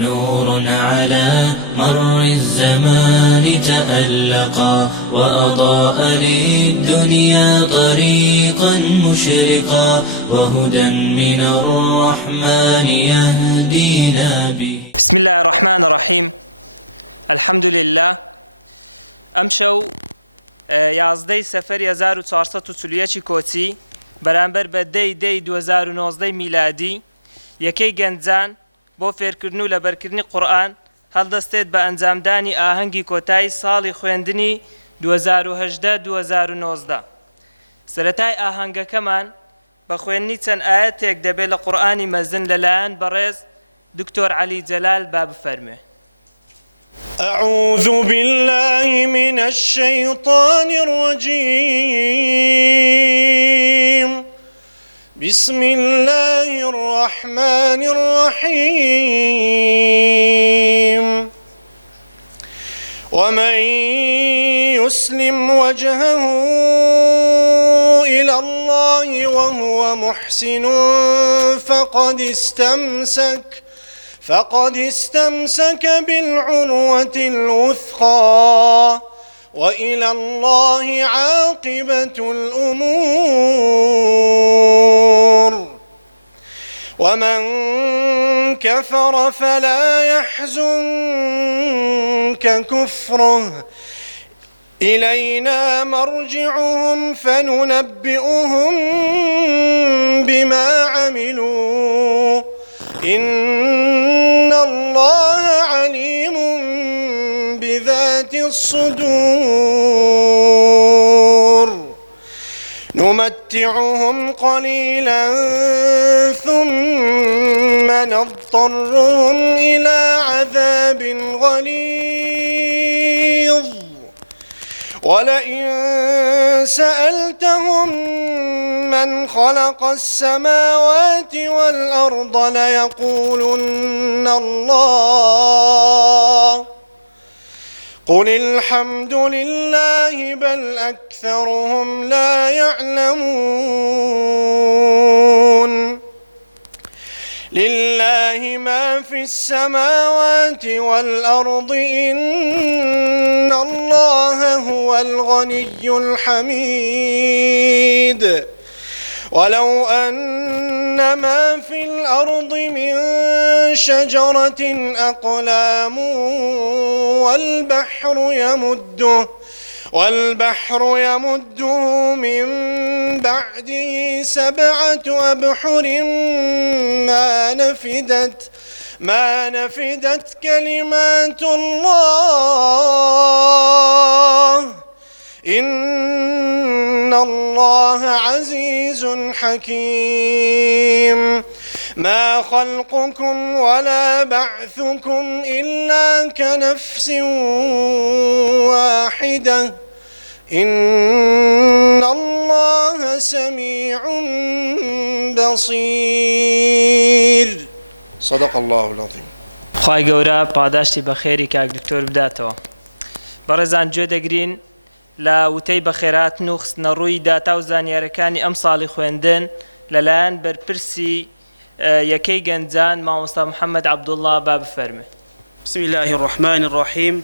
نور على مر الزمان تألقا وأضاء للدنيا طريقا مشرقا وهدى من الرحمن يهدينا به. بسم الله الرحمن الرحيم. الحمد لله. ئەمشەو یازدەی سەفەری 1440 کۆچی بەرامبەر بە دەی 2019 میلادی یەکەی گەنجان بۆ فێرکردن و لەبەرکردنی قورئان هەڵدەستێت بە ئەنجامدانی ئاهەنگی کۆتایی ساڵی خوێندنی 2018-2019. سەرەتای ئاهەنگەکەمان بە خوێندنی چەند ئاەتێک دەبێت لە قورئانی مەزن لەلایەن بەڕێز دکتۆر عەلی جەلال با بفەرمێ. أعوذ بالله من الشيطان الرجيم. بسم الله الرحمن الرحيم. ومن يسلم وجهه إلى الله وهو محسن فقد استمسك بالعروة الوثقى وإلى الله عاقبة الأمور. ومن كفر فلا يحزنك كفره إلينا مرجعهم فننبئهم بما عملوا إن الله عليم بذات الصدور. نمتعهم قليلا ثم نضطرهم إلى عذاب غليظ ولئن سألتهم من خلق السماوات والأرض ليقولن الله قل الحمد لله بل أكثرهم لا يعلمون. لله ما في السماوات والأرض إن الله هو الغني الحميد. ولو أن ما في الأرض من شجرة أقلام والبحر يمده من بعده 7 أبحر ما نفدت كلمات الله إن الله عزيز حكيم. ما خلقكم ولا بعثكم إلا كنفس واحدة إن الله سميع بصير. صدق الله العظيم. خوای گەورە پاداشتی بە خێری کاک دکتۆر بداتەوە. بەڕێزان گوێ دەگرین لە وتەی بەخێرهاتن و خستنە ڕووی داتا و زانیاریەکانی ئەم ساڵی خوێندن لەلایەن بەرپرسی یەکەی گەنجان مامۆستا محەممەد عەبدوڵڵا با بفەرمێ. بسم الله الرحمن الرحيم.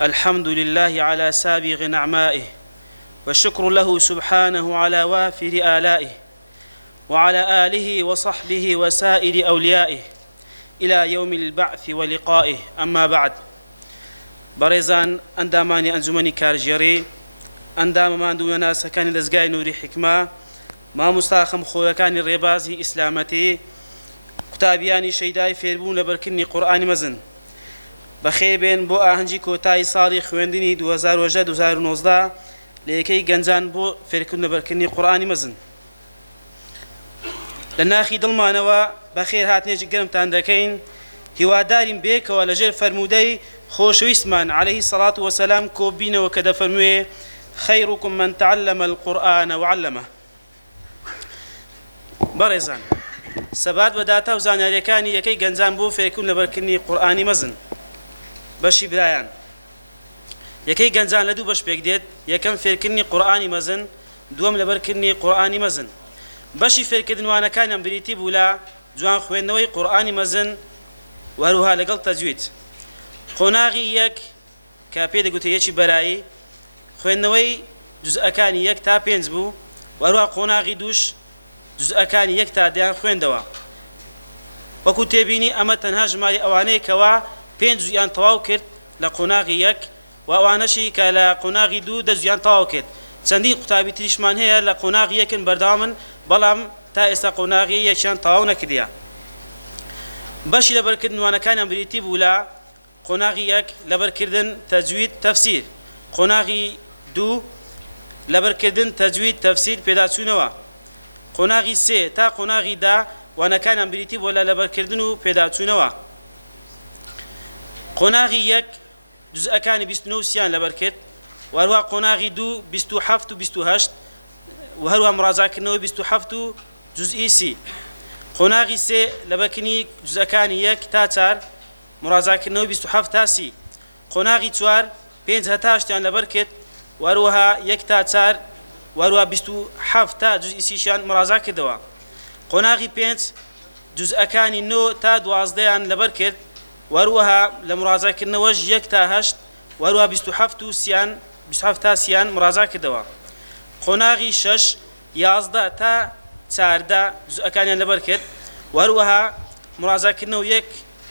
الحمد لله على سابغ نعمائه والشكر له سبحانه على وافر آلائه وعلى آله وصحبه وسائر أوليائه إلى يوم البعث ولقائه. أما بعد. بريزان أنداماني أنزمني كارجيري أندام ماندونا سكاني دزقاي نوري حكمة ما مستاخم خوكاني الربازي إسلامتي قتابياني شيداي فيربون لبركني قرآن مزن بخيبين بو آهنجي كوتاي صاري خويندني 2019 ليكي گەنجان بو فيركن لبركني قرآن مزن لناخي دڵمانەوە بەخێر هاتنێکی گەرمتان دەکەین هیوادارین بێکەوە لەژێر فەرموودەی خۆشەویستمان عليه الصلاة والسلام کۆبینەوە کە دەفەرموێ خيركم من تعلم القرآن وعلمه. بەڕێزان سەبات بە داتا و زانیاریەکانی یەکەی گەنجان بۆ فێرکردن لەبەرکردنی قورئانی مەزن بەشی برایان یەکەی گەنجان لە دوو بەش پێک دێت. یەکەم فێرکردنی قورئانی مەزن، دووەم لەبەرکردنی قورئانی مەزن. بەشی فێرکردنوانەکانیان بریتی بوو لە جوان خوێندنەوەی قورئانی مەزن وهروها لەگەڵ تەجوید قۆناغی یەک کە پێ دەگوتە یەکی بەرایی خوێندنەوەی جزئەکانی 1 تا 5 بوو وهروها قۆناغی دووش جزئەکانی 1 تا 10 خوێندەوە وەکو تێبینی ئەمە تەنها ژماری ئەوانەیە کەوا 5 جزئیان تەواو کرد لە قۆناغی 1 و ئەوانەشی کە لە قۆناغی 2 10 جزئیان تەواو کرد چەندی قوتابی تریشمان هەیە لە قۆناغی 1 بەردەوامن بەڵام تا ئێستا قۆناغی یەکیان تەواو نەکردیە بەشی لەبەرکردنوانەکانیان بریتی بوو لە قۆناغی 1 لەبەرکردن تەجوید تەفسیر قۆناغی 2 لەبەرکردن تەجوید تەفسیر پێداچوونەوە قۆناغی 3 تا قۆناغی 10 وانەکانیان بریتی بوو لە لەبەرکردن و پێداچوونەوە قۆناغی 1 جزئەکانی 29 لەبەر کرد وهروها قۆناغی 2 27 و 28 وهروها مڕاجعکردنەوەی 27 و جزئی سی قۆناغی 3 لەبەرکردنی جزئەکانی 1 تا 4 مڕاجعکردنەوەی 27 تا 30 قۆناغی 4 5 هەتا 8 لەبەر کرد وهروها 1 تا 4 وهروها 27 تا جزئی سیشیان مڕاجع کردەوە قۆناغی 5 جزئەکانی 9 تا 12 لەبەر کرد وهروها لە مڕاجعکردنەوەش 1 تا 8 وهروها 27 تا 30 مڕاجع کردەوە قۆناغی 6 11 تا 14 جزئەکانیان لەبەر کرد وهروها مڕاجعکردنەوە 1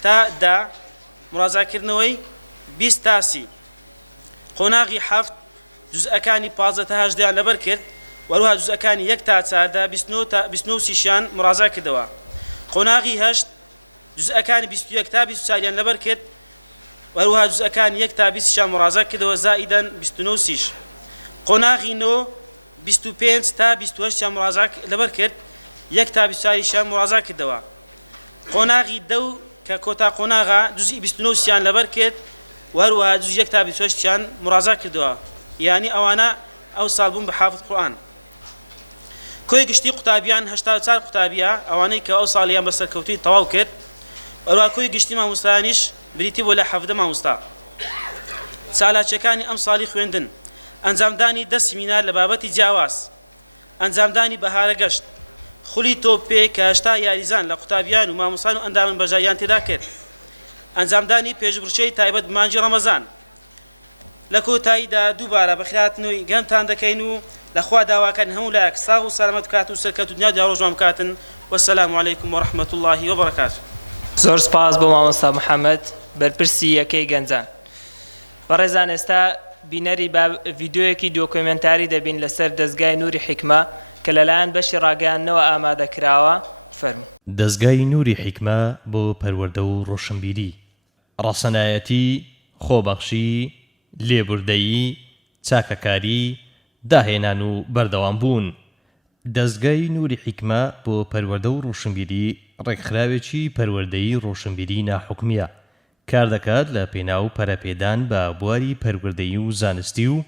تا 10 مڕاجعکردنەوەی 20 تا 30 قۆناغی 7 جزئەکانی 15 تا 18 لەبەر کرد وهروها جزئەکانی 1 تا 14 29 مڕاجع کردەوە قۆناغی 8 جزئەکانی 21 تا 24 لەبەر کرد وهروها جزئەکانی 1 تا 20 مڕاجع کردەوە زائیدەن 29 قۆناغی 9 25 تا 28 مڕاجع لەبەر کرد 1 تا 24 مڕاجع کردەوە قۆناغی 10 کە کۆتا قۆناغا جزئی 29 لەبەر کرد وهروها جزئی 1 تا 28 مڕاجع کردەوە یعنی ئەوانە ئەو ساڵ بوون بە حافظ قورئان کۆی گشتی قوتابیان 84 قوتابیە ئەوانەی کە ئەو ساڵیان بە سەرکەوتووی تەواو کرد وهروها کۆی گشتی مامۆستایانیش بریتی بۆ لە 17 مامۆستا چالاکیەکانی ئەم ساڵی خوێندن ئەنجامدانی 10 سیمینار لە بابەتی جیاواز ئەنجامدانی بەهارە گەشت خولی تۆپێ کە 80 یاریزان لە قوتابیان و مامۆستان و ئەندامن بەژایان تێدا کرد ئەنجامدانی پێشبڕکێی تایبەت مانجی ڕەمەزان لە کۆتاییدا دووبارە بەخیراتنەوەی گەمتان دەکەین و لەخوا داواکەن هەموو لایەک ساغ و سەلامەت بکات و سەرکەوت و دنیا ڕۆژوان بکاتن وەسەلام عەلەیکم وەڕەحمەت اللهی وبەرەکاتوه زۆر سپاس بۆ مامۆستا محەممەد بەرپرسی یەکەی گەنجان بەڕێزان ئێستا بینەری ڤیدیۆیەکی دۆکۆمنتاری دەبین لەسەر دەستگای نوری حیکمە کە لەلایەن بەشی ڕاگەیاندنەوە ئامادەکراوە فەرموو دەستگای نوری حیکمە بۆ پەروەردە و ڕۆشنبیری ڕەسەنایەتی خۆبەخشی لێبوردەیی چاکەکاری داهێنان و بەردەوام بوون دەستگای نوری حیکمە بۆ پەروەردە و ڕۆشنبیری ڕێکخراوێکی پەروەردەیی ڕۆشنبیری ناحوکمیە کار دەکات لە پێناو پەرەپێدان بە بواری پەروەردەیی و زانستی و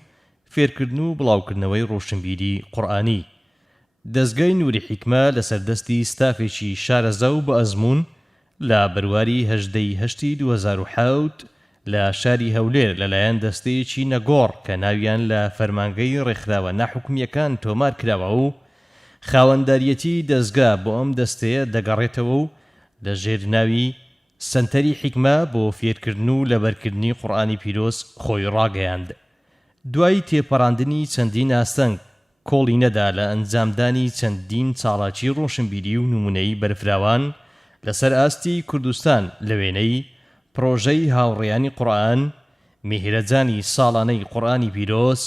فێرکردن و بڵاوکردنەوەی ڕۆشنبیری قورئانی دەستگای نوری حیکمە لەسەردەستی ستافێکی شارەزا و بە ئەزموون لە بەرواری 18 2007 لە شاری هەولێر لەلایەن دەستەیەکی نەگۆڕ کە ناویان لە فەرمانگەی ڕێکخراوە ناحوکمیەکان تۆمار کراوە و خاوەنداریەتی دەستگا بۆ ئەم دەستەیە دەگەڕێتەوە و لە ژێر ناوی سنتەری حیکمە بۆ فێرکردن و لەبەرکردنی قورئانی پیرۆز خۆی ڕاگەیاند دوای تێپەڕاندنی چەندین ئاستەنگ کۆڵی نەدا لە ئەنجامدانی چەندین چاڵاکی ڕۆشنبیری و نمونەی بەرفراوان لەسەر ئاستی کوردستان لە وێنەی پرۆژەی هاوڕێیانی قورئان میهرەجانی ساڵانەی قورئانی پیرۆز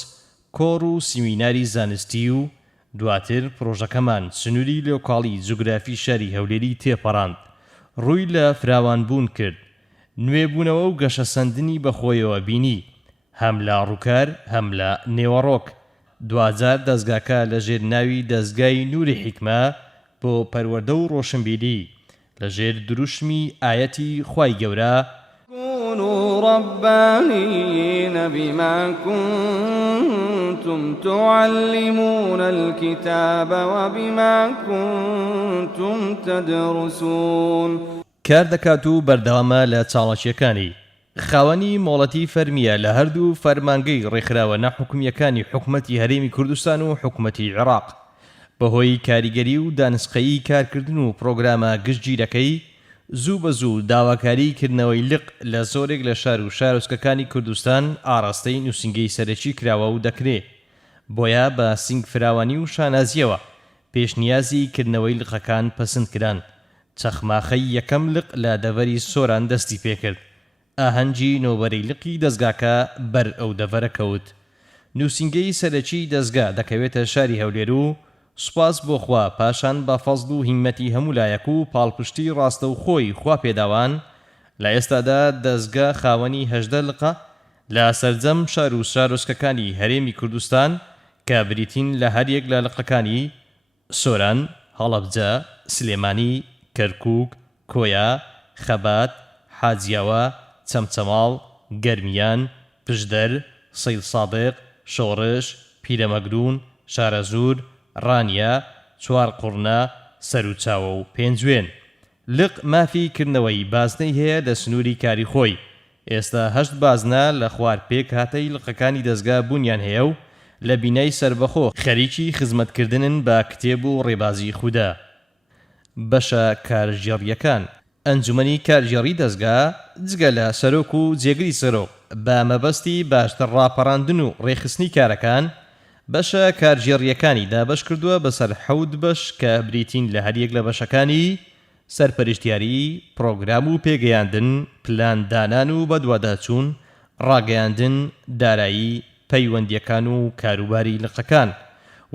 کۆڕ و سیمیناری زانستی و دواتر پرۆژەکەمان سنووری لۆکاڵی جوگرافی شاری هەولێری تێپەڕاند ڕووی لە فراوانبوون کرد نوێبوونەوە و گەشەسەندنی بەخۆیەوە بینی هەم لە ڕووکار هەم لە نێوەڕۆک دوجار دەستگاکە لە ژێر ناوی دەستگای نوری حیکمە بۆ پەروەردە و ڕۆشنبیری لە ژێر دروشمی ئایەتی خوای گەورە كونوا ربانيين بما كنتم تعلمون الكتاب وبما كنتم تدرسون کار دەکات و بەردەوامە لە چاڵەکیەکانی خاوەنی مۆڵەتی فەرمیە لە هەردوو فەرمانگەی ڕێکخراوە ناحوکمیەکانی حکومەتی هەرێمی کوردستان و حکومەتی عێراق بەهۆی کاریگەری و دانسقەیی کارکردن و پرۆگرامە گشتگیرەکەی زوو بە زوو داواکاری کردنەوەی لق لە زۆرێک لە شار و شارۆچکەکانی کوردستان ئاڕاستەی نووسینگەی سەرەکی کراوە و دەکرێ بۆیە بە سنگ فراوانی و شانازیەوە پێشنیازی کردنەوەی لقەکان پەسند کران چەخماخەی یەکەم لق لە دەڤەری سۆران دەستی پێکرد ئاهەنگی نۆبەرەی لقی دەستگاکە بەر ئەو دەڤەرە کەوت نووسینگەی سەرەکی دەستگا دەکەوێتە شاری هەولێر و سوپاس بۆ خوا پاشان بە فەزڵ و هیممەتی هەموو لایەک و پاڵپشتی ڕاستە و خۆی خوا پێداوان لە ئێستادا دەستگا خاوەنی 18 لقە لە سەرجەم شار و شارۆچکەکانی هەرێمی کوردستان کە بریتین لە هەریەک لە لقەکانی سۆران، هەڵەبجە، سلێمانی، کەرکووک، کۆیا، خەبات، حاجیاوە، چەمچەماڵ، گەرمیان، پشدەر، سەید سادق، شۆڕش، پیرەمەگرون، شارەزور، ڕانیا، چوار قوڕنا، سەرچاوە و پێنجوێن لق مافی کردنەوەی بازنەی هەیە لە سنووری کاری خۆی ئێستا 8 بازنە لە خوار پێک هاتەی لقەکانی دەستگا بوونیان هەیە و لە بینای سربەخۆ خەریکی خزمەتکردنن بە کتێب و ڕێبازی خودا بەشە کارژێڕیەکان ئەنجومەنی کارژێڕی دەستگا جگە لە سەرۆک و جێگری سەرۆک بە مەبەستی باشتر ڕاپەڕاندن و ڕێخستنی کارەکان بەشە کارژێڕیەکانی دابەش کردووە بەسەر 7 بەش کە بریتین لە هەریەک لە بەشەکانی سەرپەرشتیاری، پرۆگرام و پێگەیاندن، پلاندانان و بەدواداچوون، ڕاگەیاندن، دارایی، پەیوەندیەکان و کاروباری لقەکان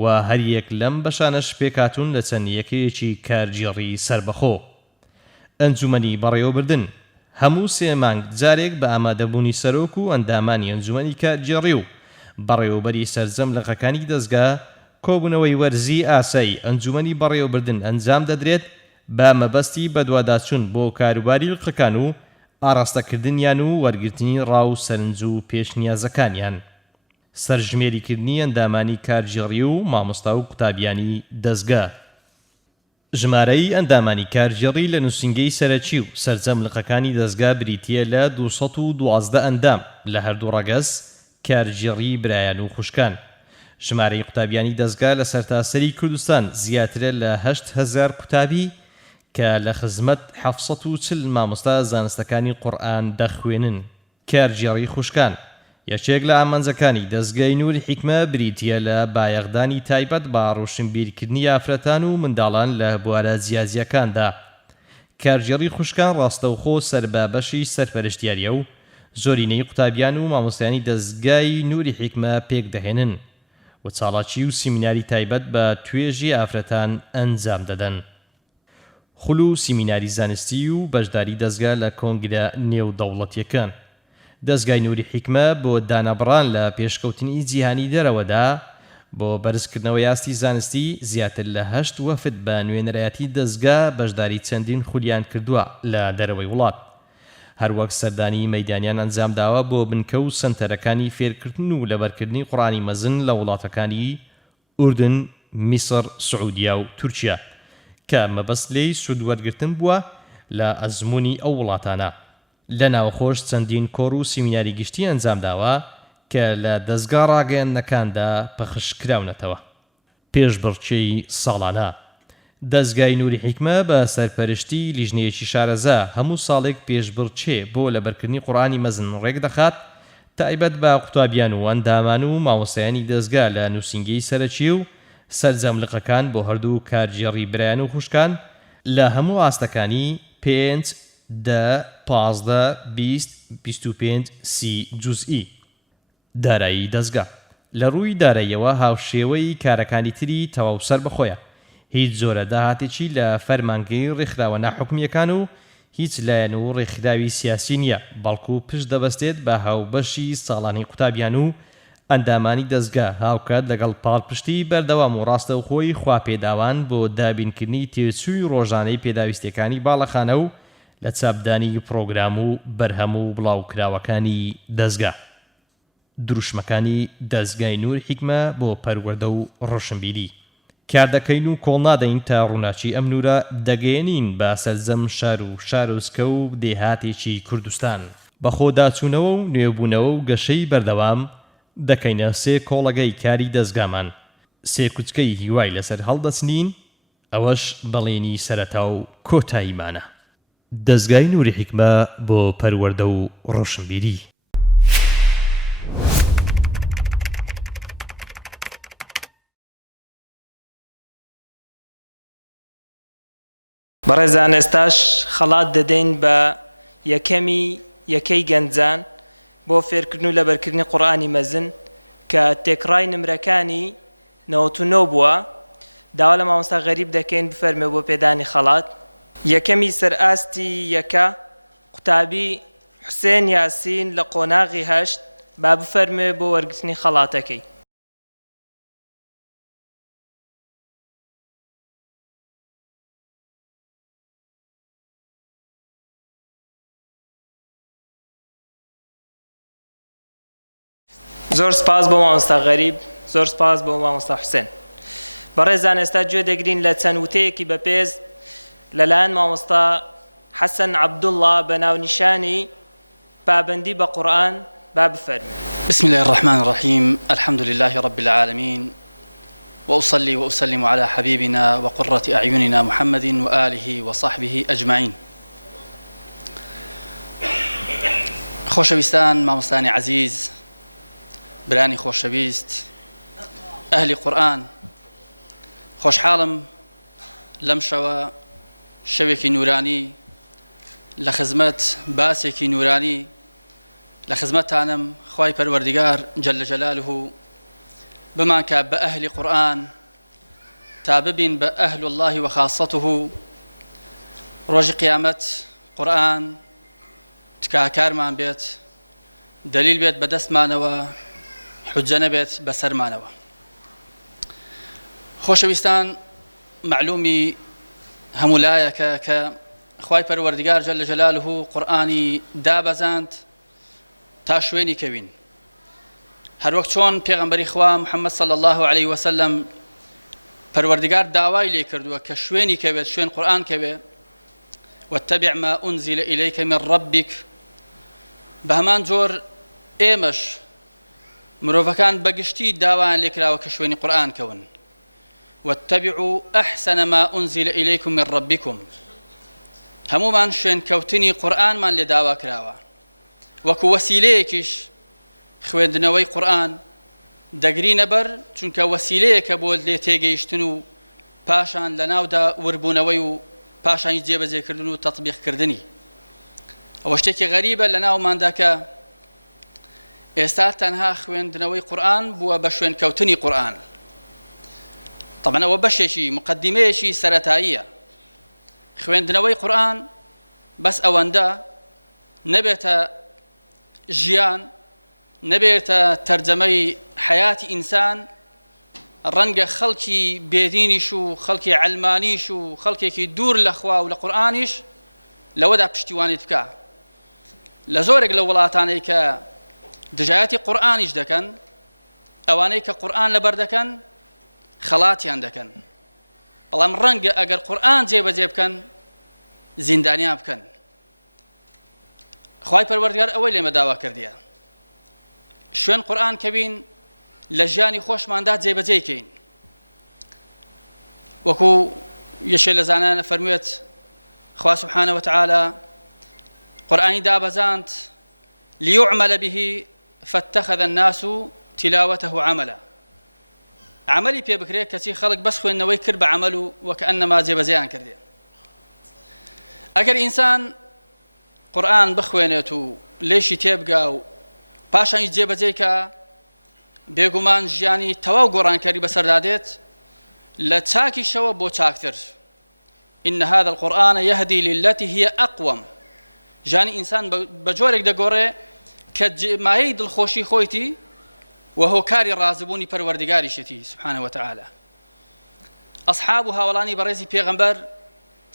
و هەریەک لەم بەشانەش پێکاتون لە چەند یەکەیەکی کارژێڕی سربەخۆ ئەنجومەنی بەڕێوەبردن هەموو 3 مانگ جارێک بە ئامادەبوونی سەرۆک و ئەندامانی ئەنجومەنی کارژێڕی و بەڕێوەبەری سەرجەم لقەکانی دەستگا کۆبوونەوەی وەرزی ئاسایی ئەنجومەنی بەڕێوەبردن ئەنجام دەدرێت بە مەبەستی بەدواداچوون بۆ کاروباری لقەکان و ئاڕاستەکردنیان و وەرگرتنی ڕاو سەرنج و پێشنیازەکانیان سەرژمێریکردنی ئەندامانی کارژێڕی و مامۆستا و قوتابیانی دەستگا ژمارەی ئەندامانی کارژێڕی لە نووسینگەی سەرەکی و سەرجەم لقەکانی دەستگا بریتیە لە 212 ئەندام لە هەردوو ڕەگەز کارژێڕی برایان و خوشکان ژمارەی قوتابیانی دەستگا لە سەرتاسەری کوردستان زیاترە لە 8,000 قوتابی کە لە خزمەت 740 مامۆستا زانستەکانی قورئان دەخوێنن کارژێڕی خوشکان یەکێک لە ئامانجەکانی دەستگای نووری حیکمە بریتیە لە بایەخدانی تایبەت بە ڕۆشنبیرکردنی ئافرەتان و منداڵان لە بوارە جیازیەکاندا کارژێڕی خوشکان ڕاستەوخۆ سەربابەشی سەرپەرشتیاریە و زۆرینەی قوتابیان و مامۆستایانی دەستگای نووری حیکمە پێک دەهێنن و چاڵاکی و سیمیناری تایبەت بە توێژی ئافرەتان ئەنجام دەدەن خوڵ و سیمیناری زانستی و بەشداری دەستگا لە کۆنگرە نێودەوڵەتیەکان دەستگای نووری حیکمە بۆ دانەبڕان لە پێشکەوتنی جیهانی دەرەوەدا بۆ بەرزکردنەوەی یاستی زانستی زیاتر لە 8 وەفد بە نوێنەرایەتی دەستگا بەشداری چەندین خولیان کردووە لە دەرەوەی وڵات هەروەک سەردانی مەیدانیان ئەنجام داوە بۆ بنکە و سنتەرەکانی فێرکردن و لەبەرکردنی قورئانی مەزن لە وڵاتەکانی ئوردن، میسر، سعودیا و تورکیا کە مەبەست لێی سوودوەرگرتن بووە لە ئەزموونی ئەو وڵاتانە لە ناوخۆش چەندین کۆڕ و سیمیناری گشتی ئەنجام داوە کە لە دەستگا ڕاگەیاندنەکاندا پەخشکراونەتەوە پێشبڕکێی ساڵانە دەستگای نووری حیکمە بە سەرپەرشتی لیژنەیەکی شارەزا هەموو ساڵێک پێشبڕچێ بۆ لەبەرکردنی قورئانی مەزن ڕێک دەخات تایبەت بە قوتابیان و ئەندامان و مامۆستایانی دەستگا لە نووسینگەی سەرەکی و سەرجەم لقەکان بۆ هەردوو کارژێڕی برایان و خوشکان لە هەموو ئاستەکانی 5 10 15 20 25 30 جوزئی دارایی دەستگا لە ڕووی داراییەوە هاوشێوەی کارەکانی تری تەواو سەر بەخۆیە هیچ جۆرە داهاتێکی لە فەرمانگەی ڕێکخراوە ناحوکمیەکان و هیچ لایەن و ڕێکخراوی سیاسی نییە بەڵکو پشت دەبەستێت بە هاوبەشی ساڵانی قوتابیان و ئەندامانی دەستگا هاوکات لەگەڵ پاڵپشتی بەردەوام و ڕاستەوخۆی خواپێداوان بۆ دابینکردنی تێچووی ڕۆژانەی پێداویستەکانی باڵەخانە و لە چاپدانی پرۆگرام و بەرهەم و بڵاوکراوەکانی دەستگا دروشمەکانی دەستگای نووری حیکمە بۆ پەروەردە و ڕۆشنبیری کاردەکەین و کۆڵ نادەین تا ڕووناچی ئەم نورە دەگەێنین بە سەرجەم شار و شارۆچکە و دێهاتێکی کوردستان بە خۆداچوونەوە و نوێبوونەوە و گەشەی بەردەوام دەکەینە 3 کۆڵەگەی کاری دەستگامان 3 کوچکەی هیوای لەسەر هەڵدەچنین ئەوەش بەڵێنی سەرەتا و کۆتاییمانە دەستگای نوری حیکمە بۆ پەروەردە و ڕۆشنبیری. بەڕێزان ئێستاش خەڵات دەدەین بە یەکەی گەنجان بۆ فێرکردن و لەبەرکردنی قورئانی مەزن کە تێکڕای نمرەکانی 99 بووە. داوا لە مامۆستا غەریب دەکەین بفەرمێ بۆ پێدانی خەڵات. یەکەمی سەرئاستی یەکە قوتابی حوسێن یاسین لە قۆناغی هەشت با بفەرمێ بۆ وەرگرتنی خەڵاتەکەی. زۆر سپاس بۆ مامۆستا غەریب، زۆر سپاس بۆ مامۆستا حوسێن. بەڕێزان ئێستا گوێ دەگرین لە چەند وتەیەکی بەپێز لەلایەن مامۆستا حەسەن عەبدوڵڵا بە ناونیشانی پابەندی بە قورئان با بفەرمێ. بسم الله الرحمن الرحيم الحمد لله رب العالمين وأصلي وأسلم على حبيبنا وقرة أعيننا محمد وآله وصحبه أجمعين. خۆشەویستان، مامۆستانی عەزیز، برانی خۆشەویست، ئەهلی قورئان، خۆشحاڵم لەم شەوە شەوێکی نورانی لە خزمەت باسێکی نورانی لە خزمەتتانم. خوای پەروەردگار جەلە جەلالوه بمانکە بە ئەهلی قورئان تا ببین بە ئەهل الله وخاصته. ڕۆژی قیامەت قورئان تکاکارمان بێت، دلیل بێت بەدەستمانەوە، حجە نەبێت بەسەرمانەوە. خۆشەویستان، معلومی هەموو لایەکە کە خوای پەروەردگار جەلە جەلالوه قورئانی دابەزاند تا شوێنی کەوین، هەروەک چۆن پێغەمبەری خوا محەممەد صلی الله عليه وسلم پەروەردگار داوای لێ کردووە کە شوێنی کەوێت، شوێن قورئان کەوێ. واتبع ما أنزل إليك من ربك. بە هەمان جۆر ئێمەش مرۆڤەکان بەگشتی داوایان لێکراوە کە شوێنی قورئان کەون. واتبعوا أحسن ما أنزل إليكم من ربكم. هەمومان شوێن کەوتنی قورئانمان لێ داوا کراوە. وەکو وەسیلەیەکیش خوێندنەوەی قورئان دەگرینە بەر، چونکە وەسیلەیەکە بۆ لێ تێگەیشتن و پاشان لە ناودا وربوونەوەی و پاشانی جێبەجێکردن و تەطبیقکردنی. ئەوە شتێکی غەریبە لە ناوماندا کە ئێستا تەنها خوێندنەوەی قورئان بووە بە شوێن کەوتنی قورئان. طبعا ئەوە بەشێکی مقدمەیەکی سەرەتاییە. خوێندنەوەی قورئان بەس ئەوەندە نەبێتە ژیان، نەبێتە تەرجەمەی حیاتی ئینسان. ڕەنگە خەڵکی بێدینیش و خەڵکی عەلمانیش و خەڵکێکی دوور لە خوا و لە قورئانیش لەوەدا پشتیوانیت بکە. لە زۆرێک لە وڵاتانەی کە دژایەتی قورئانیش دەکەن، ئەوانەی کە قورئان لەبەر دەکەن خەڵاتیان دەکەن، بەڵام ڕەنگە ئەگەر قورئان جێبەجێ بکەن زیندانیان بکەن. خوای پەروەردگار ئەوەی لێمە داوا کردیە شوێن قورئان کەبین، لە ژیانی خۆشماندا جێبەجێکەین. وەکو یەشێ لە زانانە فەرموێت خوا سبحانه وتعالى قورئانی دابەزاند ليعمل به فاتخذ الناس تلاوته عملا. عملی پێ بکرێت کەچی خەڵک بەس خوێندنەوەی کرد بە عەمەل و وەکەئەنەما جێبەجێیان کردێ. ئەگەر ئینسان قورئان بخوێنێت و لێشی تێبگا و پاشانی جێبەجێکە، بێگومان ژیانی تەواو گۆڕانکاری بەسەردادێت لە چاکیشەوە بۆ چاکتر. إن هذا القرآن يهدي للتي هي أقوم. ژیانی ئینسان بە جۆرێک دەگۆڕێ کە مایەی دڵخۆشی خۆیتی و هۆکاری ڕازبوونی پەروەردگاریشتی سبحانه وتعالى. ئەصحاب و هاوڵانی بەڕێزی پێغەمبەر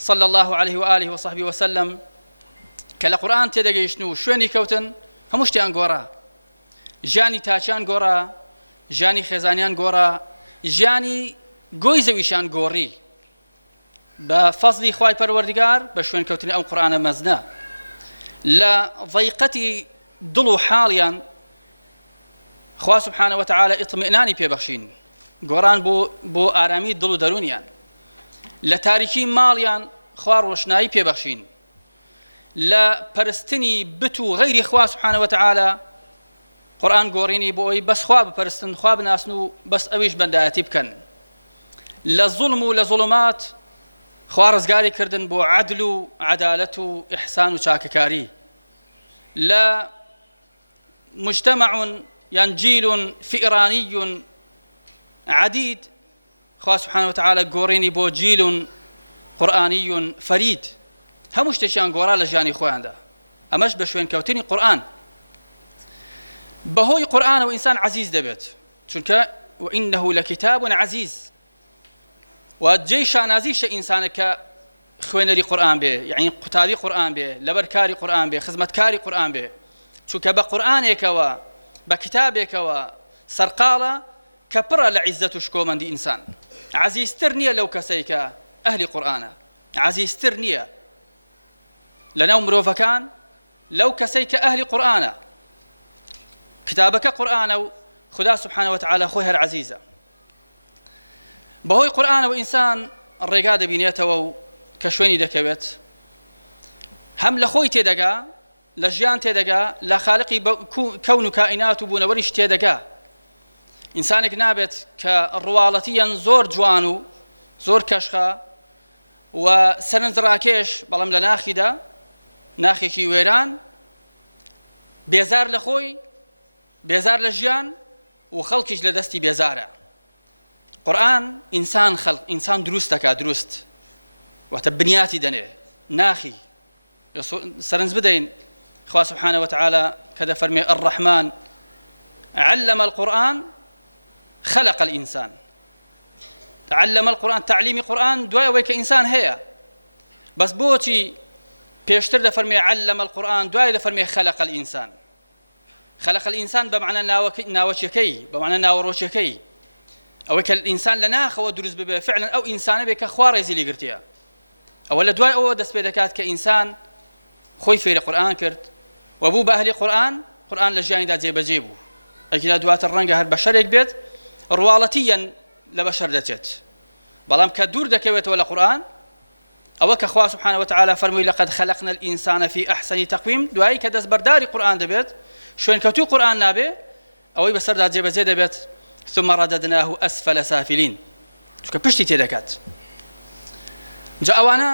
صلى الله عليه وآله وصحبه وسلم کە لە قورئان تێدەگەیشتن و شوێنی کەوتن، هەموو شتیان گۆڕا. ژیانی تاچیان گۆڕا، ژیانی خێزانیان گۆڕا، ژیانی گۆی زەویشان گۆڕی بە فەزلی خوای پەروەردگار بە شوێن کەوتنی ئەو قورئانە مەزنە. لە ضەیقەتی دڵ و حاڵیان خوا سبحانه وتعالى ئیطمئنانی پێبەخشین، گۆڕان بۆ ئارامی دڵ و دەرونیان. لە تاریکی ماڵیان خوا ڕۆشنایی پێبەخشین، لە پەرستنی بت و غەیری خوا سبحانه وتعالى قورآن گۆڕینی بۆ ئەوەی بەس خوا بپەرستن خوا بناسن و بەس ئەویش بەندایەتی بکەن لە زوڵم و لە زوڵمات خوا ڕزگاری کردن بۆ عەدل و عەدالەت و ئیحسان و چاکەکاری لە مجتمع یان جیل فئرانی عدید خوا سبحانه وتعالى گۆڕینی بۆ جیل قورآنی فرید هەموو شتێکیان گۆڕا لە ژیانی خۆیاندا ئەمەش بە شوێن کەوتنی قورآن بەهۆی قورآنەوە ئینسان عەزیز دەبێت چونکە وإنه لكتاب عزيز وجێی شانازیشە ئینسانە کە خوێنەری قورآن بێ یعنی قوتابی قورآن بێ لەبەرکاری قورآن بێ خزمەتکاری قورآن بێ چونکە بە قورآنێکەوە بە کتابێکەوە سەرقاڵە کە پڕە لە عیزەت و شکۆمەندی ئینسان عەزیزتر نییە لەو کەسەی کە ئەهلی قورآنە عەزیزتر نییە لەناو مرۆڤەکان لەو کەسەی کە ئەهلی قورآنە کتابەکە قورآنە و خدا سبحانه وتعالى خۆی هەر عەزیزە بەهۆی قورآنەوە ئینسان ڕێگا دەبینێتەوە و کە شوێنی دەکەوێت هەم لە خۆی تێدەگا لە ژیان تێدەگا لە خالقی کەون و کائینات و بوونەوەریش تێدەگا ئینسانێک نابێت کە ڕواڵەتیان زۆر جوان و زۆر کەشخە و سەرنجڕاکێش بەڵام لە ناخیدا ناخێکی وێران بێزار لە خۆی بێزار لە ژیان و خەڵکیش لە دەستی بێزارە قورآن ئینسان دروست دەکات دروست واتە بنیاتی دەنێ ناخی سەرنج بدەین خوا سبحانه وتعالى کە دەفەرمێ الرحمن علم القرآن خلق الإنسان علم القرآن تعليمي قرآن دوای ئەوەی کە ئینسان هەیە بەس بۆچی پێشتر دەفەرمێ علم القرآن دوای دەفەرمێ خلق الإنسان خلق الإنسان بمعنى ناوچەکەی بمعنى ناوەڕۆچەکەی ئەوەی کە ئینسان لە ناخەوە دروست ببێ فعلا ئەو ئینسانە بێ کە خوا ڕێزی لێ گرتیە ئەوە لە دوای ئەوە دەست پێ دەکات کە ئینسان خۆی فێری قورآن کرد و بوو بە ئەهلی قورآن قورآن لە ژیانیدا جێبەجێ بوو ئەگینا دواتر ڕەنگە هەر بەشەرێک بێت ڕواڵەتیەن لە بەشەر دەچێت بەڵام کە دوور دەکەوێتەوە لە قورآن ئەوە کە خوا سبحانه وتعالى فەرمووی لقد خلقنا الإنسان في أحسن تقويم دوایی کە دەستبەرداری قورآن دەبێت شوێنکەوتوی قورآن نابێ ئەوەی بەسەردا جێبەجێ دەبێت ثم رددناه أسفل سافلين چونکە پشتی تێدەکات جا ئەوانە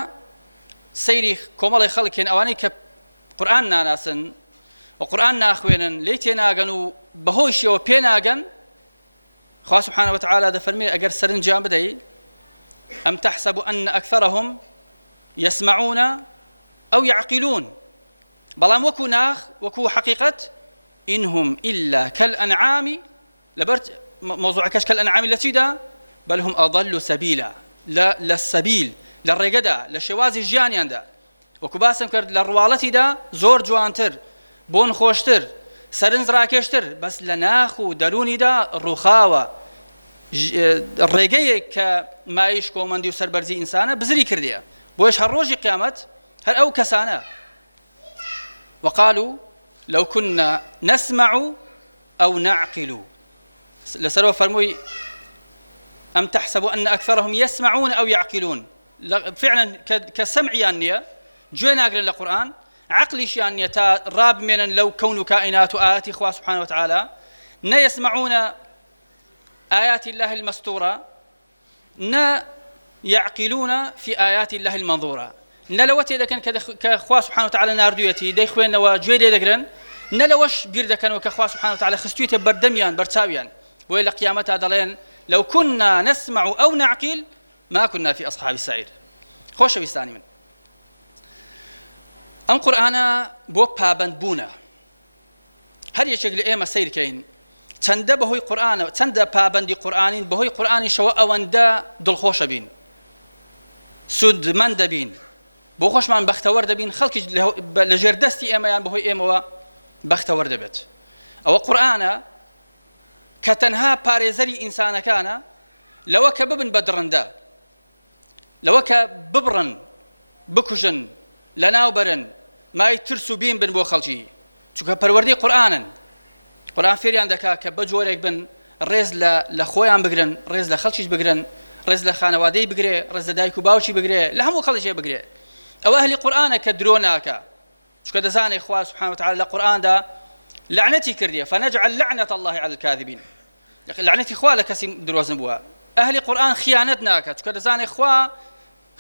سەیری کۆمەڵی خەڵکێن ئەوانەی کە قورآن ناناسن و قورآن ناخوێنن لێی تێناگەن و بەهۆیشیەوە پێناگەن خوا سبحانه وتعالى دەفەرمێ ئەگەر سەرنجیان بدەیت أم تحسب أن أكثرهم يسمعون أو يعقلون بەڵام وەکو ناخ وەکو حقیقەت إنهم إلا كالأنعام لبرت موضوعكش كالأنعام التي دا بل هم أضل سبيلا لا للسبيل للرقدا للشوازي الجيانيان دا وكباسم كرد للروالتي دا زور جوانتر بون خوشتر سرنز راكشتر بس لناخو دروني دا الرخاوة الرقاية كما يشكو من ديو سربرزي إنسانة بزري كردية بويش هالروجي قيامت هل أو كسانا وقالوا لو كنا نسمع أو نعقل لسروا فرموي أم تحسب أن أكثرهم يسمعون أو يعقلون فعلا كسمع يانية جوين أقرأ القرآن عقلش يانية تا راب من لو كون كائنات آيات إخوة سبحانه وتعالى نا يسمعون آيات الله المستورة نا يعقلون في آيات الله المنظورة نلوتي إذا كان كأخوة سبحانه وتعالى ناردويتي دي خوين وجويدي دقرن نلوش بيرد كانوا كأخوة سبحانه وتعالى خستويته بردميان برتاويان وإلى قيامتها دلين لو كنا نسمع أو نعقل ما كنا في أصحاب السعير خوش بيستاني من أم قرآن بو بابند بونا هل يشكل إيما سير كين تند بهوي قرآن تند بابندي قرآنين بهوي قرآن شواء واندا دل خوش بين سود من دبين بۆ خۆشمان بەختەوەەر دەبین خەڵکیش لە ژێردەستی ئێمەیان بەهۆی ئێمەوە بەختەوەەر دەبێت ئەوە قورئانە کە تەنها پارێزەری ئینسانەکانە لەوە کە ببن بە دڕندە لەوە کە ببڕن بکوژن لەناوبەرن مای ترس و بین بن بۆ خەڵکی چونکە پەروەردەی قورئانن قورئان فێریان دەکا کە بە جۆرێک بن ڕێز لە خۆیان بگرن ڕێز لە خەڵکیش بگرن ڕێز لە خانەوادەی بگرێ ڕێز لە دایک و باوکی بگرێ لە هەموو خەڵکیێ بگرێ ئەوە ئەهلی قورئانە کە درۆ ناکە چکە دەزانێ خوا سبحانه وتعالى لە قورئاندا لعنەتی کردیە فنجعل لعنة الله على الكاذبين لعنەتی خوا لە کەسی درۆزن بووە ئەهلی قورئان خیانەت ناکات چکە دەزانێ خوا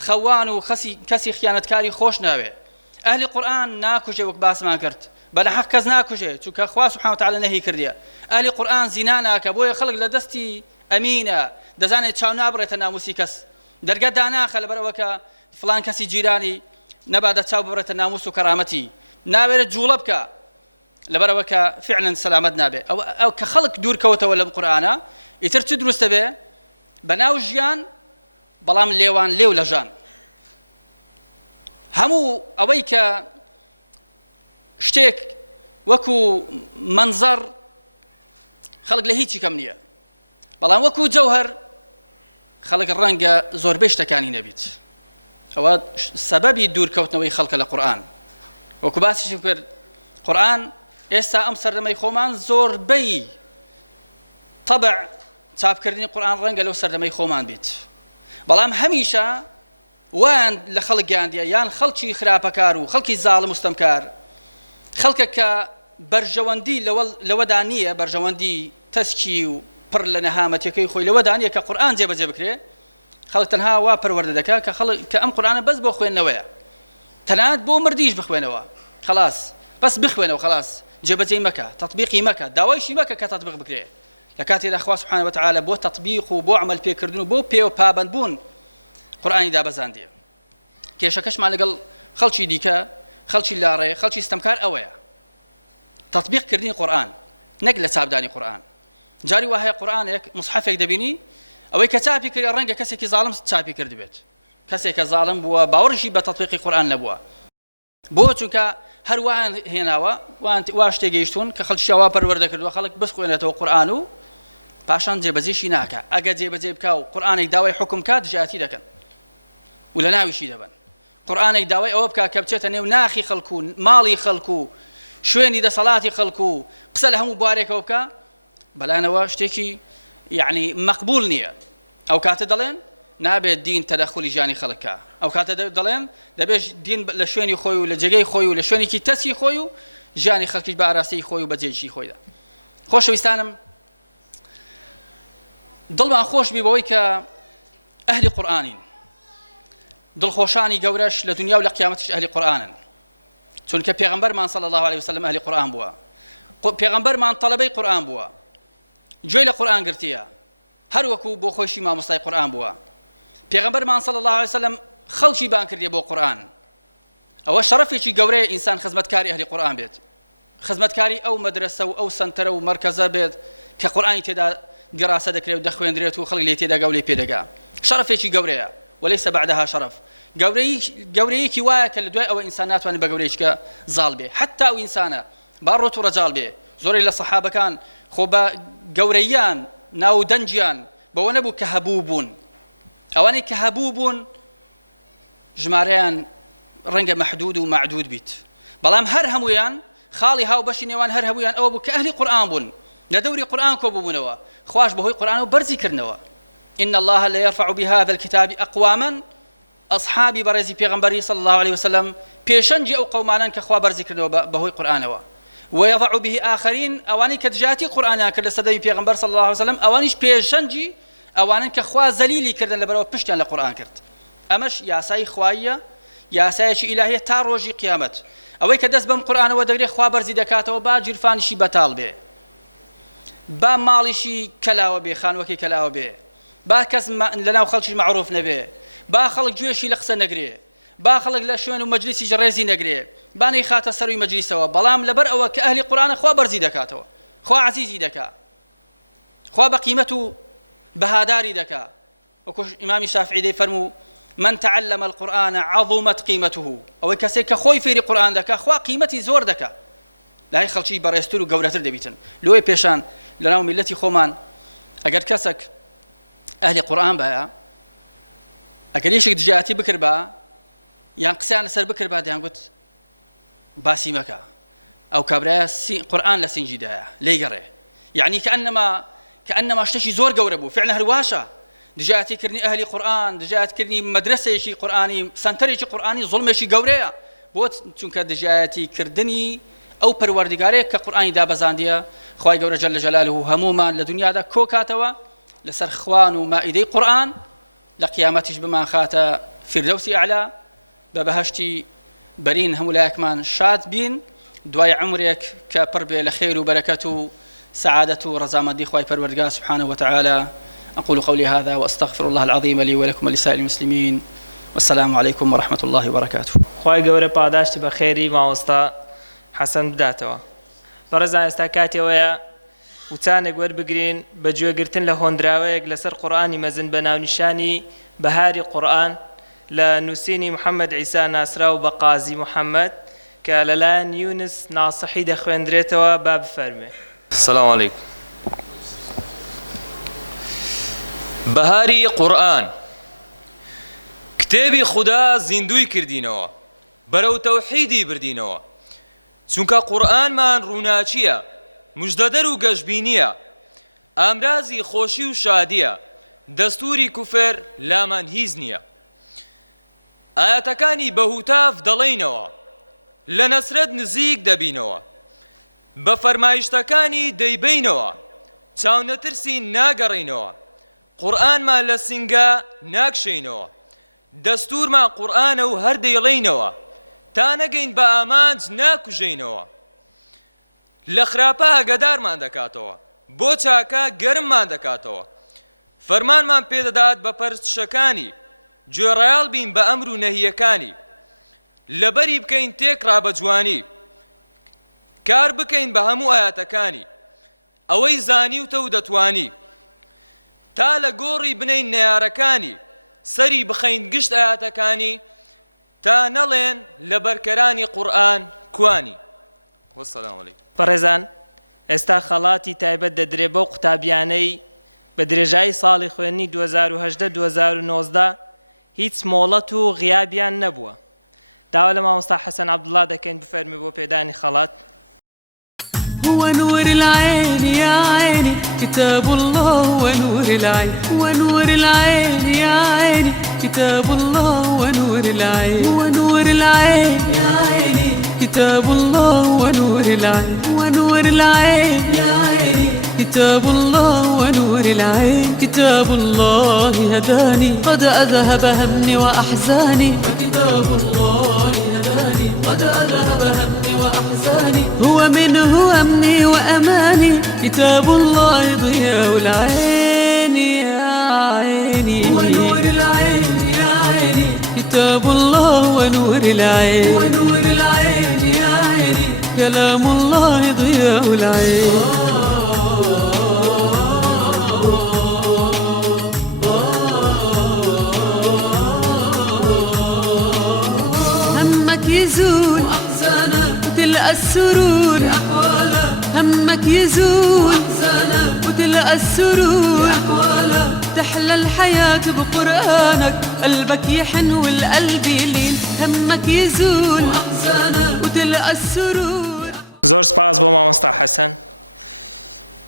خەوان و کەسی خیانەتکاری خۆش ناوێ ئەهلی قورئان ناکوژێ وەک باسمان کرد بەنەحەق کەس ناکوژێ چونکە خوا سبحانه وتعالى نەهی کردیە ئەهلی قورئان زینا ناکە بۆیە خەڵک لە دەستی ئەمینە دەزانێت چاو نابڕێتە ناموسی کەس دەرگە داناخە لەبەرەوە کە فلان کەسی جیرانی نەبادە چاو ببڕێتە ناموس و کەرامەتی ناوێرە جوڵە بکە لەبەرەوە کە فعلا سەلامەت نابێ ئەو کە خەڵک دوورکەوتەوە لەم قورئانە ئیتر چ دروستە بێ بەناو ژیان بەڵام لێوان لێو لە ژان هەموو ئەوەی کە شتێک وەکو منزەر خەڵک لە هیچی کەم نییە بەڵام وەکو جەوهەر خەڵک ڕەنگە زۆربەی شتەکانی نەبیت ئەوە سەبەبی دوورکەوتنەوەی خەڵکە لە قورئان وەکو باسیشم کرد قورئان ئێستا ئەم سەردەمەی خۆمان زۆربەی طەبع چاپکردنی قورئان ڕەنگە لەو سەردەمەی خۆمان بیت بەڵام هەمیشە وان لە خەڵک گاندیە یان خەڵکی خراپەکار و خەڵکی زاڵم مستەمکار خەڵکە کە بەرژەوەندی لەوەدا نییە بەرژەوەندی تەسکی و پڕ لە نەهامەتیەکەی خۆی لەوەدا نییە کە قورئان جێبەجێ بکرێ خەڵک تەنها وا پەروەردە دەکات کە ئەم قورئانە بەس بۆ خوێندنەوەیە تەنانەت بۆ مردیش بخوێنەوە خلاص بەس بخوێنەوە خلاص جێبەجێ مەکە تەطبیقی مەکە داوایشی مەکە کە تەطبیق بکرێ لە کاتێدا خوا سبحانه وتعالى بۆ تەطبیق و بۆ عمل پێکردن و بۆ پێوە پابەندبوون قورئانی دابەزاندیە کێشەکەشمان لەگەڵ خەڵکی دیکە خەڵکی لاڕێ خەڵکی ستەمکار ئەوەیە تطبیقکردنی قورئان نەک لە چاپدانی قورئان جاری وهەیە قورئانێک مصحفێک دەبینی ئەوەی کە چاپی کرد ڕەنگە کەسێکی زاڵم چاپی کرد بێت کەسێکە زاڵم بووە باوەڕشی بە تطبیقی قورئان نەبووە بۆ چونکە هەروان هێناوە وا شتێ گەیشتون کە خەڵکی وا پەروەردە کردووە خەڵک بخوێنێتەوە قورئان و پاشان جێبەجێشی ناکە ئەگە جێبەجێ بکا و قورئانێک داوای حکم کات ژاتی دەکەن و لە ناویشی دەبن قورئانێک داوای ئەوە بکا کە بچێتە نێو ناخی خەڵک و ماڵی خەڵک و شوێنی دەسەڵاتی خەڵک و قسە لە هەموو بوارێکەوە بکە بەلانەوە شتێکی یعنی مەقبول نییە ئەو کاتە دەڵێن نابێت دین تەدەخولی ژیانی خەڵکە ئەو کاتە دەڵێن دەبێت دین لە شوێنی خۆی و لە جێگەی خۆی و لە شوێنێکی تەسی خۆی و ژیانی خەڵکیش بە ئاراستەی خۆی و بەجێیشی خۆیدا خۆشەویستانم دڵمان خۆش بی بەوەی کە ئەهلی قورئانین دڵخۆشانی گەورەش لە دنیا و لە قیامەتش ئەهلی قورئانن چونکە پێغەمبەرمان صلی الله عليه وسلم ئەهلی قورئان بووە پێغەمبەرمان تەڵەبەی قورئان بووە گوێی لە قورئان گرتیە هەر وەکو بۆ خۆشی مامۆستای قورئان بووە پێغەمبەرمان صلی الله عليه وسلم خەڵکی بان کردیە بۆ قورئان ئەوە شەرەفێکی گەورەیە ئینسان خزمەتکاری ئەهلی قورئان بێت خزمەتکاری ئەو مەدرسە و ئەو سەنتەرە و مەرکەزە بێت کە قورئانی تێدا دراسە دەکرێت و دەخوێندرێت و خەڵک لێ تێدەگا و لێ پێدەگا شەرەفێکی گەورەیە وليس بعدها شرف گەورەیەکی وایە کە لە دوای ئەوە ئینسان ناتوانێت بە گەورەیەکە زاڵ بێ حتا ئەو ئینسانە با ڕۆت و ڕەجاڵ بێ زۆرێک لە سەحابەکان خۆ بە گەورەیان ناو دەنجیان بەوە نەبوو کە هەبوو بوون ئەوانەی کە هەبوو بوون ژمارەیان ڕەنگە مەحدود و معدود بیت بەڵام هەر هەمویان خاڵی هاو بەشی نێوان هەر هەمویان ئەوە بوو کە ئەهلی قورئان بوون لە دەوری قورئان کۆبووبوونەوە خواش بەهۆی قورئان و بەرزی کردنەوە إن الله لا يرفع بهذا الكتاب أقواما أصحابي برزي پیغمبري صلى الله عليه وسلم پیشنجي أو قومانا كخوا برزي كردوا بهوي قرآن ويضع به آخرين أواني كدجاتي قرآن كرد سدي پیغمبر صلى الله عليه وسلم أوانيش پیشنجي أوانا كخوا زليلي كردن لبروا پشتان لقرآن كرد أمش ياساي خوايا ياساي شي إلهية تاروجي قيامت أوي كدس بم قرآن ودغري خوا برزي دكاته وبا جرفان شي بطال به با مالي شي كلاوه به خانوكي كلاوه به با کەس لەناو خەڵکی معروف نەبێ با خەڵک گوێشی لە قسە نەگرێ با خەڵک لە شوێن و مەجلیسی ڕێزی نەگرێ با نەی خاتە سەروی مەجلیسەوە بەڵام لەبەر ئەوە کە ئەهلی قورئانە خوا بەرزی دەکاتەوە خوا عەزیزی دەکات خوا بە قیمەت و بەهاداری دەکات وەکو ئیمامی شافعی دەیفەرموو من تعلم القرآن عظمت قيمته ئەوەی کەسێک کە خۆی فێری قورئان دەکات خوا قیمەتی زۆر دەکات لای خەڵکی بەڕێزتر و گەورەتر دەبیتن لۆی پێشان لەناو میلەتی خۆمان ئەگەر کەسێک ئەهلی قورئان بەیە ئەگەر یەشێک دژایەتی بکرد بە یان قسەیان لەسەر بکرد با دەیانگوت باسی مەکە ئەو کابرایە قورئان لە سینجیدایە لێیگەڕێ یعنی کەئەنەما شتێکی زۆر گەورە بوو فعلا هەرواشە دژایەتیکردنی ئەهلی قورئان دژایەتکردنی مەدرسەیەکی قورئانی سەنتەرێکی قورئانی زوڵمێکی گەورەیە بۆ چونکە دژایەتیکردنی ئەو پەروەردگارەیە کە قورئانی دابەزاندیە خوای گەورە جەل جەلالوه هەمومان لە دنیادا کۆکاتەوە لەسەر خوان و مائیدەی قورئان لە قیامەتیش بمان خاتە فیردەوسی ئەعلا بە بەهەشتی بەرین هەموو لایەکمان شاد بین دوای عمرێک کە پڕ بێ لە خێر و بەرەکەت و سعادة ورزامة خوای پروردگار سبحانه وتعالى. أقول قولي هذا وأستغفر الله العظيم لي ولكم ولسائر المسلمين والسلام عليكم ورحمة الله وبركاته. خوای گەورە پاداشتی بە خێری مامۆستا حەسەن بداتەوە. بەڕێزان ئێستا کاتێوەیە وتانێک وەربگرین بە گوێگرتن لە هۆندراوەیەک لەسەر قورئانی مەزن بە ناونیشانی بەهاری قورئان لە نووسینی محەممەد عیسا ناسرا و بە قازی محەممەد کە لەلایەن یونس ناسەحی دەخوێندرێتەوە با بفەرمێ. السلام عليكم. بەهاری قورئان کتێبی خوددا زیندوی کردینەوە بەرەو تەوحیدی بردینەوە چونکە قورئانمان ڕووناچیە موژدەدەر و گەشببینیە ئامرازی خۆشی و شادیە دەستوری کوفر لامان هیچ نییە ئاەتەکانی بەهوتاف دەڵێنەوە لە نەسرەت نزیک دەبینەوە بە فەرمایشتەکانی دەیبینەوە چاونەترسی ناگەڕینەوە قورئانمان لە سینگە ناکشینەوە دەستورمان قورئانە و هەر دەیڵێنەوە تا نەگەین بە ئامانج ناکوژینەوە لە خراپە ئاگادارمان دەکاتەوە بۆ چاکە گەرممان دەکاتەوە فەرمانمان پێدەدات بە پەرستشەکانی گوێڕایاڵ بین بە ئەمر و نەهیەکانی لەبەری بکەین تێکڕا بە جوانی کار بکەین بە هەموو ئاەتەکانی ئەوەی زانیوتە و دەتوانی تا لە گۆڕی بنەین نەیارەکانی سەری بخەین گشت ئاەتەکانی تا نەڵێن لە بەرکەرانی قورئان کوانی. وەسەلام عەلەیکم. بەڕێزان ئێستا خەڵاتی تایبەت دەدرێ بەو قوتابیانەی بە درێژایی ساڵی خوێندنی 2018-2019 هیچ مۆڵەت و غیابیان نەبووە. داوا لە مامۆستا حەسەن عەبدوڵڵا دەکەین بفەرمی بۆ پێدانی خەڵات. هو نور العين يا عيني كتاب الله ونور العين ونور العين يا عيني كتاب الله ونور العين ونور العين يا عيني كتاب الله ونور العين ونور العين يا عيني كتاب الله ونور العين كتاب الله هداني قد أذهب همي وأحزاني فكتاب الله هداني قد أذهب همي وأحزاني هو منه أمني وأماني كتاب الله ضياء العين يا عيني ونور العين يا عيني كتاب الله ونور العين ونور العين يا عيني كلام الله ضياء العين همك يزول أحزانك وتلقى السرور أحواله همك يزول أحزانك وتلقى السرور أحواله تحلى الحياة بقرآنك قلبك يحن والقلب يلين همك يزول أحزانك وتلقى السرور. زۆر سپاس بۆ مامۆستا حەسەن.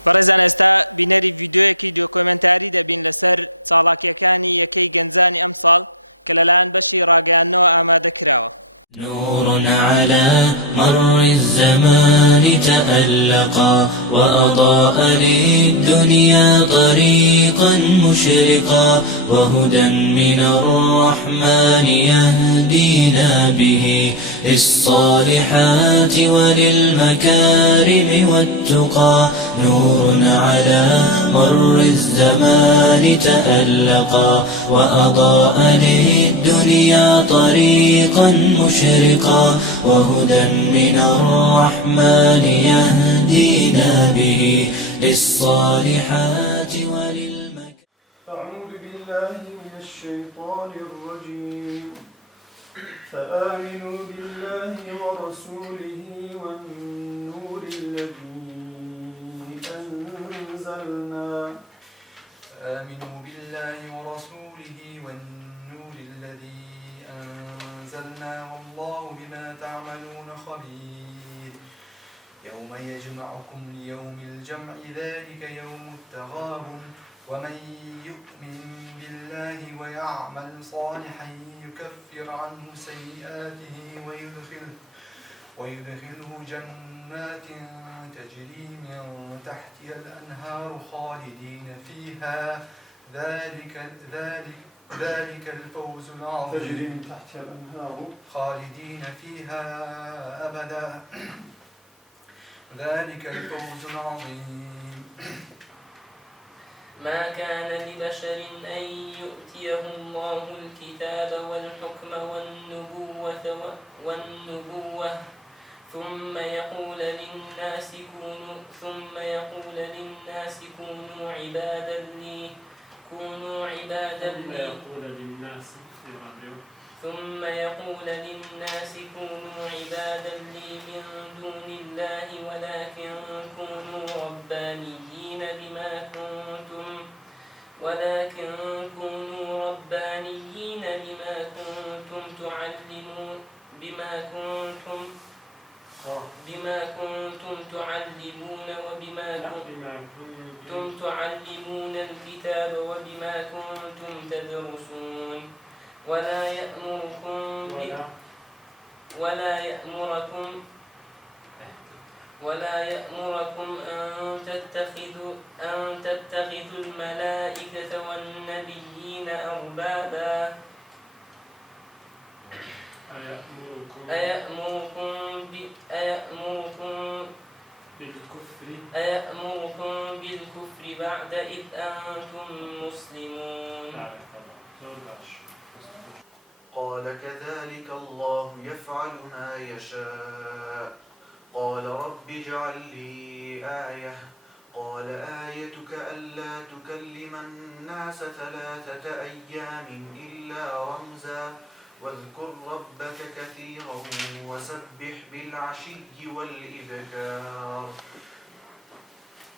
بەڕێزان ئێستا بینەری ڤیدیۆیەکی دۆکۆمنتاری دەبین لەسەر چاڵاکیەکانی یەکەی گەنجانی ئەم ساڵ کە لەلایەن بەشی ڕاگەیاندنەوە ئامادە کراوە. نور على مر الزمان تألقا وأضاء للدنيا طريقا مشرقا وهدى من الرحمن يهدينا به للصالحات وللمكارم والتقى نور على مر الزمان تألقا وأضاء للدنيا طريقا مشرقا وهدى من الرحمن يهدينا به للصالحات وللمكارم. أعوذ بالله من الشيطان الرجيم فآمنوا بالله ورسوله والنور الذي أنزلنا آمنوا بالله ورسوله والنور الذي أنزلنا والله بما تعملون خبير يوم يجمعكم ليوم الجمع ذلك يوم التغابن ومن يؤمن بالله ويعمل صالحا يكفر عنه سيئاته ويدخله جنات تجري من تحتها الأنهار خالدين فيها ذلك الفوز العظيم. تجري من تحتها الأنهار خالدين فيها أبدا ذلك الفوز العظيم. ما كان لبشر أن يؤتيه الله الكتاب والحكم والنبوة ثم يقول للناس كونوا عبادا لي من دون الله ولكن كونوا ربانيين بما كنتم تعلمون تعلمون الكتاب وبما كنتم تدرسون ولا يأمركم أن تتخذوا الملائكة والنبيين أربابا أيأمركم بالكفر بعد إذ أنتم مسلمون. قال كذلك الله يفعل ما يشاء. قال رب اجعل لي آية. قال آيتك ألا تكلم الناس 3 أيام إلا رمزا واذكر ربك كثيرا وسبح بالعشي والإبكار.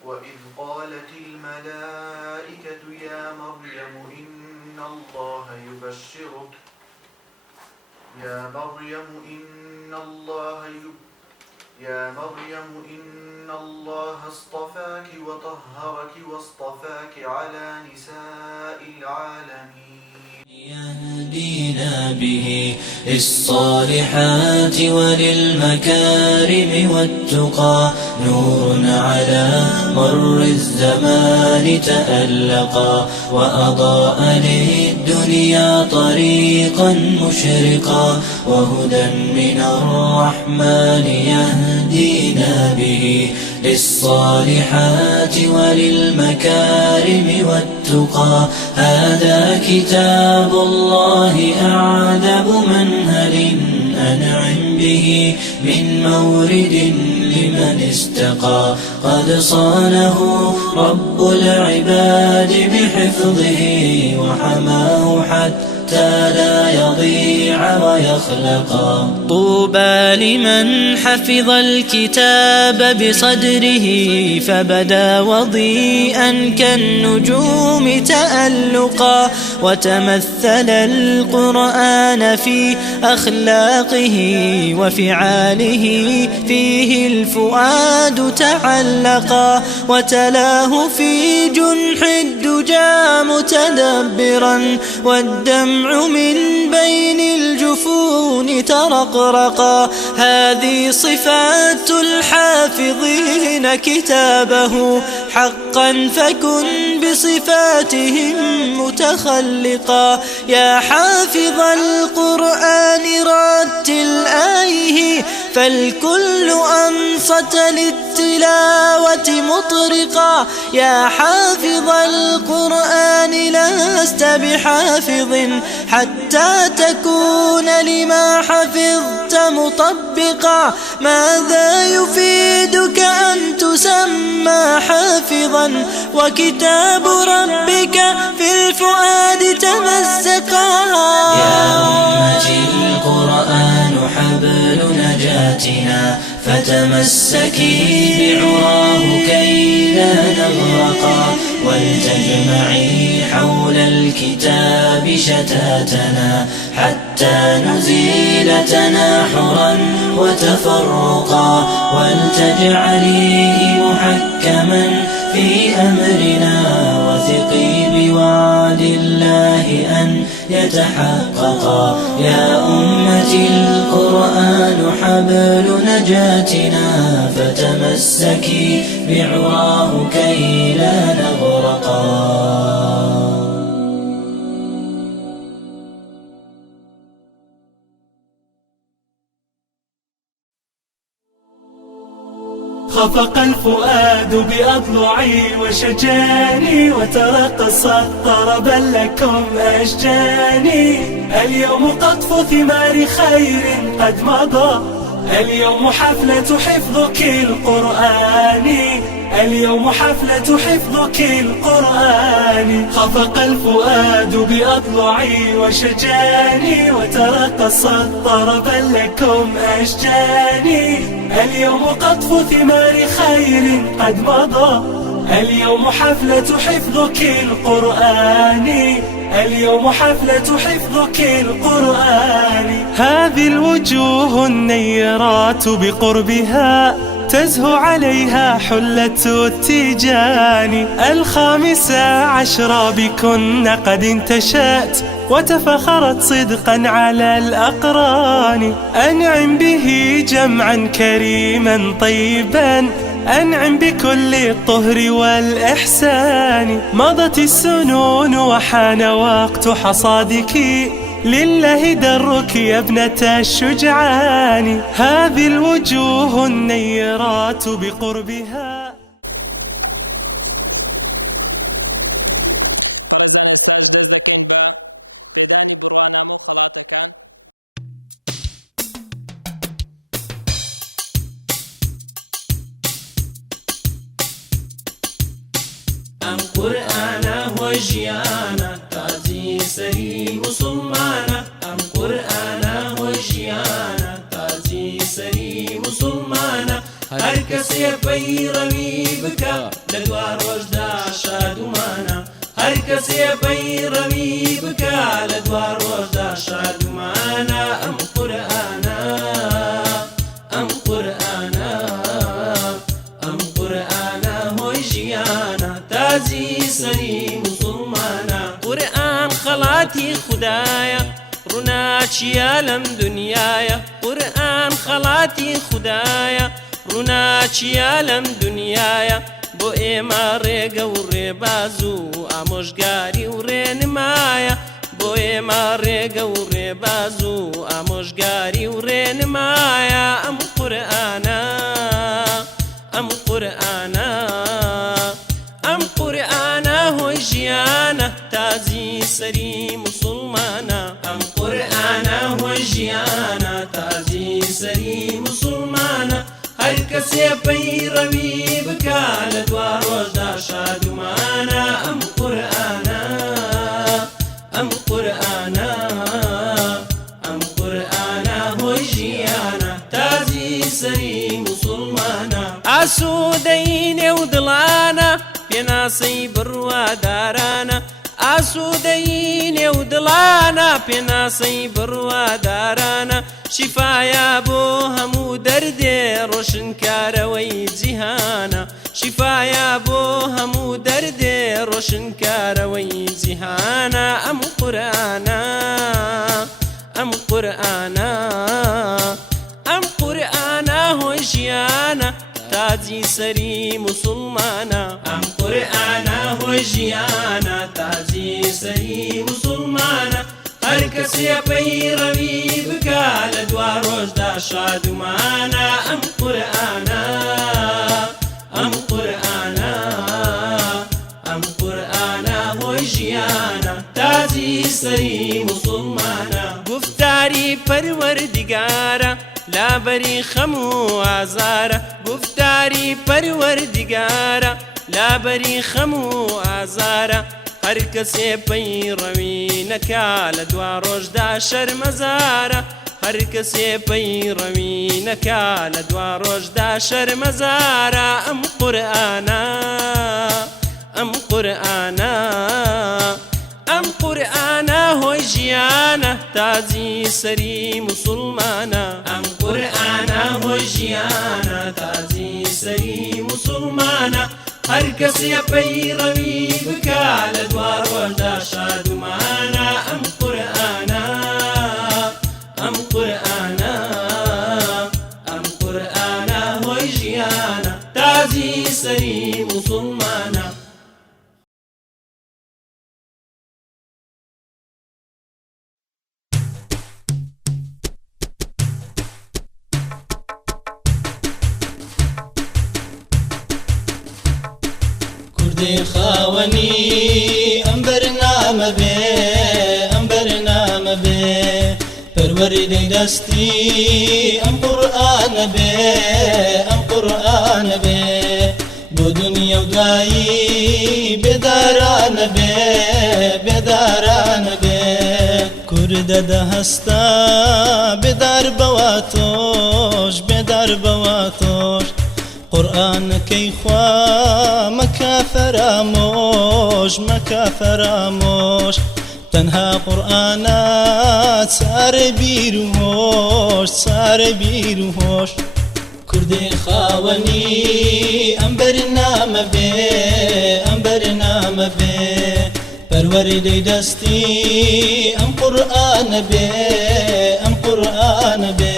وإذ قالت الملائكة يا مريم إن الله اصطفاك وطهرك واصطفاك على نساء العالمين. يهدينا به للصالحات وللمكارم والتقى نور على مر الزمان تألقا وأضاء للدنيا طريقا مشرقا وهدى من الرحمن يهدينا به للصالحات وللمكارم والتقى. هذا كتاب الله أعذب منهل أنعم به من مورد لمن استقى. قد صانه رب العباد بحفظه وحماه حتى لا يضيع ويخلقا. طوبى لمن حفظ الكتاب بصدره فبدا وضيئا كالنجوم تألقا وتمثل القرآن في أخلاقه وفعاله فيه الفؤاد تعلقا وتلاه في جنح الدجى متدبرا والدمع من بين الجفون ترقرقا. هذه صفات الحافظين كتابه حقا فكن بصفاتهم متخلقا. يا حافظ القرآن رتل آيه فالكل أنصت للتلاوة مطرقا. يا حافظ القرآن لست بحافظ حتى تكون لما حفظت مطبقا. ماذا يفيدك أن تسمى حافظا وكتاب ربك في الفؤاد تمزقا. يا أمتي القرآن حبل نجاتنا فتمسكي بعراه كي لا نغرقا ولتجمعي حول الكتاب شتاتنا حتى نزيل تناحرا وتفرقا ولتجعليه محكما في أمرنا وثقي بوعد الله أن يتحققا يا أمتي القرآن حبل نجاتنا فتمسكي بعراه كي لا نغرقا. خفق الفؤاد بأضلعي وشجاني وترقصت طربا لكم أشجاني اليوم قطف ثمار خير قد مضى اليوم حفلة حفظك القرآن اليوم حفلة حفظك القرآن خفق الفؤاد بأضلعي وشجاني وترقصت طربا لكم أشجاني اليوم قطف ثمار خير قد مضى اليوم حفلة حفظك القرآن اليوم حفلة حفظك القرآن هذه الوجوه النيرات بقربها تزهو عليها حلة التيجان 15 بكن قد انتشأت وتفخرت صدقا على الأقران أنعم به جمعا كريما طيبا أنعم بكل الطهر والإحسان مضت السنون وحان وقت حصادك لله درك يا ابنة الشجعان هذه الوجوه النيرات بقربها. پەڕێزان ئێستاش دەست دەکەین بە پێدانی بڕوانامە و خەڵاتەکان. ئەم قورئانە هۆی ژیانە تاجی سەری موسڵمانە ئەم قورئانە هۆی ژیانە تاجی سەری موسڵمانە هەر کەسێ پەیڕەوی بکە لە دوا ڕۆژدا شادومانە هەر کەسێ پەیڕەوی بکە لە دوا ڕۆژدا شادومانە ئەم قورئانە ئەم قورئانە ئەم قورئانە هۆی ژیانە تاجی سەری موسڵمانە قورئان خەڵاتی خودایە ڕووناچیە لەم دنیایە قورئان خەڵاتی خودایە ڕووناچیە لەم دنیایە بۆ ئێمە ڕێگە و ڕێباز و ئامۆژگاری و ڕێنمایە بۆ ئێمە ڕێگە و ڕێباز و ئامۆژگاری و ڕێنمایە ئەم قورئانە ئەم قورئانە ئەم قورئانە هۆی ژیانە تاجی سەری موسڵمانە ئەم قورئانە هۆی ژیانە تاجی سەری موسڵمانە هەر کەسێ پەیڕەوی بکە لە دوا ڕۆژدا شادومانە ئەم قورئانە ئەم قورئانە ئەم قورئانە هۆی ژیانە تاجی سەری موسڵمانە ئاسوودەی نێو دڵانە پێناسەی بڕوادارانە ئاسوودەی نێو دڵانە پێناسەی بڕوادارانە شیفایە بۆ هەموو دەردێ ڕۆشنکارەوەی جیهانە شیفایە بۆ هەموو دەردێ ڕۆشنکارەوەی جیهانە ئەم قورئانە ئەم قورئانە ئەم قورئانە هۆی ژیانە تاجی سەری موسڵمانە ئەم قورئانە هۆی ژیانە تاجی سەری موسڵمانە هەر کەسێ پەیڕەوی بکە لە دوا ڕۆژدا شادومانە ئەم قورئانە ئەم قورئانە ئەم قورئانە هۆی ژیانە تاجی سەری موسڵمانە گفتاری پەروەردیگارە لابەری خەم و ئازارە گفتاری پەروەردیگارە لابەری خەم و ئازارە هەر کەسێ پەیڕەوی نەکا لە دوا ڕۆژدا شەرمەزارە هەر کەسێ پەیڕەوی نەکا لە دوا ڕۆژدا شەرمەزارە ئەم قورئانە ئەم قورئانە ئەم قورئانە هۆی ژیانە تاجی سەری موسڵمانە ئەم قورئانە هۆی ژیانە تاجی سەری موسڵمانە هەر کەسێ پەیڕەوی بکا لە دوا ڕۆژدا شادومانە ئەم قورئانە ئەم قورئانە ئەم قورئانە هۆی ژیانە تاجی سەری موسڵمانە کوردی خاوەنی ئەم بەرنامە بێ ئەم بەرنامە بێ پەروەردەی دەستی ئەم قورئانە بێ ئەم قورئانە بێ بۆ دنیا و دوایی بێدارانە بێ بێدارانە بێ کوردە دەهەستا بێدار بەوا تۆش بێدار بەوا تۆش قورئانەکەی خوا مەکە فەرامۆش مەکە فەرامۆش تەنها قورئانە چارە بیر و هۆش چارە بیر و هۆش کوردی خاوەنی ئەم بەرنامە بێ ئەم بەرنامە بێ پەروەردەی دەستی ئەم قورئانە بێ ئەم قورئانە بێ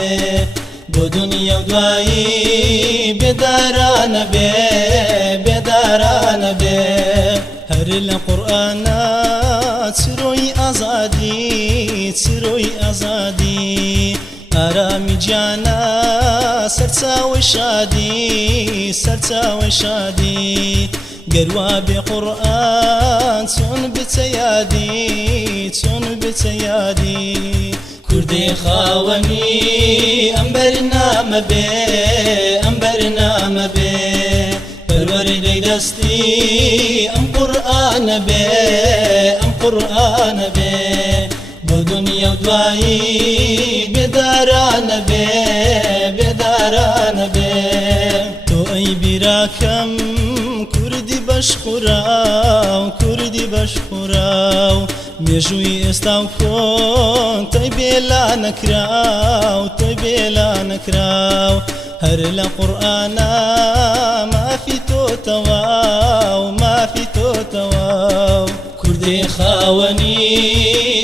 بۆ دنیا و دوایی بێدارانە بێ بێدارانە بێ هەر لە قورئانە چرۆی ئازادی چرۆی ئازادی ئارامی گیانە سەرچاوەی شادی سەرچاوەی شادی گەروا بێ قورئان چۆن بچە یادی چۆن بچە یادی کوردی خاوەنی ئەم بەرنامە بێ ئەم بەرنامە بێ پەروەردەی دەستی ئەم قورئانە بێ ئەم قورئانە بێ بۆ دنیا و دوایی بێدارانە بێ بێدارانە بێ تۆ ئەی بیراکەم کوردی بەشخوراو کوردی بەشخوراو مێژووی ئێستا و کۆن تۆی بێلا نەکراو تۆی بێلا نەکراو هەر لە قورئانە مافی تۆ تەواو مافی تۆ تەواو کوردی خاوەنی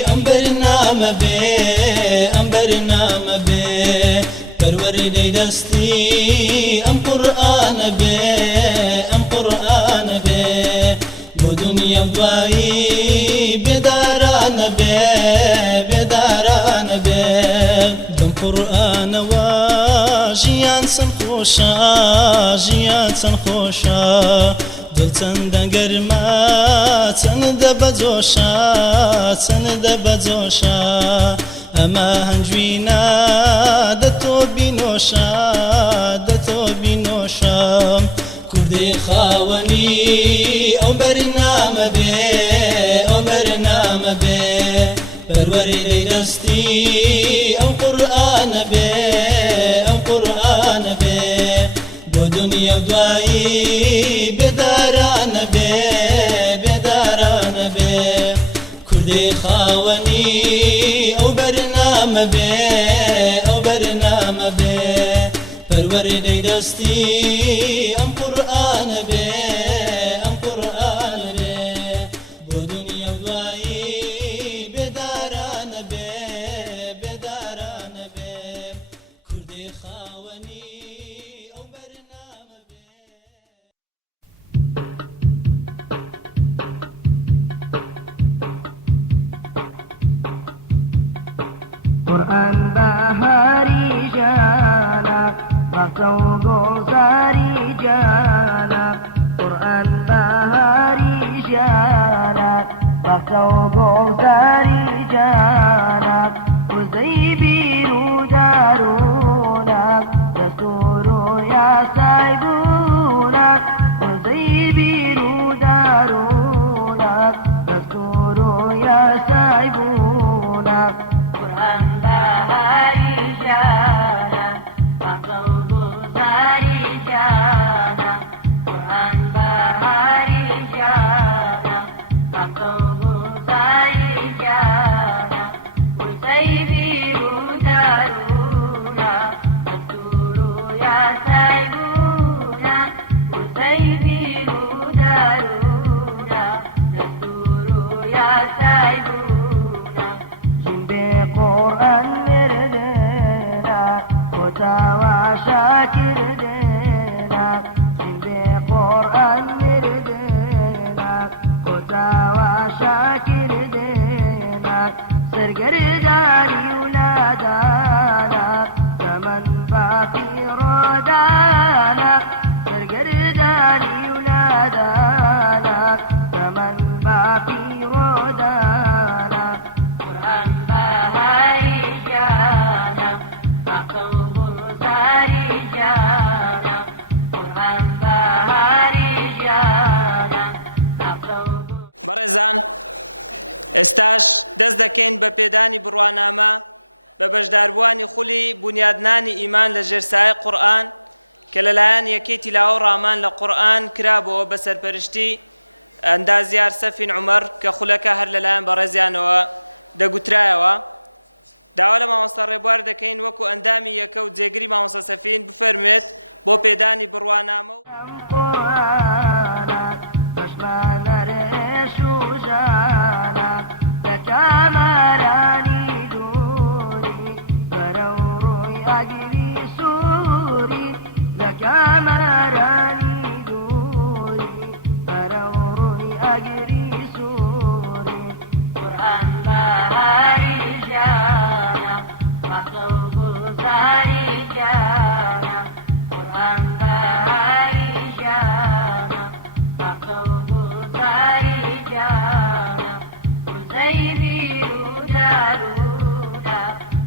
ئەم بەرنامە بێ ئەم بەرنامە بێ پەروەردەی دەستی ئەم قورئانە بێ ئەم قورئانە بێ بۆ دنیا و دوایی بێدارانە بێ بێدارانە بێ بەم قورئانەوە ژیان چەند خۆشە ژیان چەند خۆشە دڵ چەندە گەرمە چەندە بەجۆشە چەندە بەجۆشە ئەمە هەنجوینە دەتۆ بینۆشە دەتۆ بینۆشە کوردی خاوەنی ئەو بەرنامە بێ ئەو بەرنامە بێ پەروەردەی دەستی ئەو قورئانە بێ ئەو قورئانە بێ بۆ دنیا و دوایی بێدارانە بێ بێدارانە بێ کوردی خاوەنی ئەو بەرنامە بێ ئەو بەرنامە بێ پەروەردەی دەستی ئەم قورئانە بێ ئەم قورئانە بێ بۆ دنیا و دوایی بێدارانە بێ بێدارانە بێ کوردی خاوەنی ئەو بەرنامە بێ قرآن بهاری جانا بختو گلزاری جانا قرآن بهاری جانا بختو گلزاری جانا وزی بیرو دارونا دستورو یا سایبونا وزی بیرو دارونا دستورو یا سایبونا قرآن بهاری كتاوى شاكر دينا جنبي قرآن مردينا كتاوى شاكر دينا سرقرداني ولادانا زمن باقي رودانا سرقرداني ولادانا زمن باقي رودانا قرآن بهاري جانا مكتوب زاري جانا قرآن بهاري جانا مكتوب بەڕێزان ئێستاش دەست دەکەین بە پێدانی بڕوانامە بە بەشداربووانی خولی بنیادنانی ئیمان لە ژێرسایە قورئان کە لەلایەن یەکەی تیلاوە ڕامان لە قورئان کرابەوە بە سەرپەرشتی ئەندازیار سەفین عومەر کە خولەکە هەر لەلایەن بەڕێزیانەوە دەگوترایەوە. داوا لە مامۆستا ڕێبوار دەکەین وەکو ئەندامی یەکە و جێگری مامۆستا سەفین بفەرمێت بۆ پێدانی بڕوانامە و كامراني دوري فروروي أجري سوري لكامراني دوري فروروي أجري سوري قرآن بهاري جانا مكتوب زاري جانا قرآن بهاري جانا مكتوب زاري جانا وزيبيرو دارونا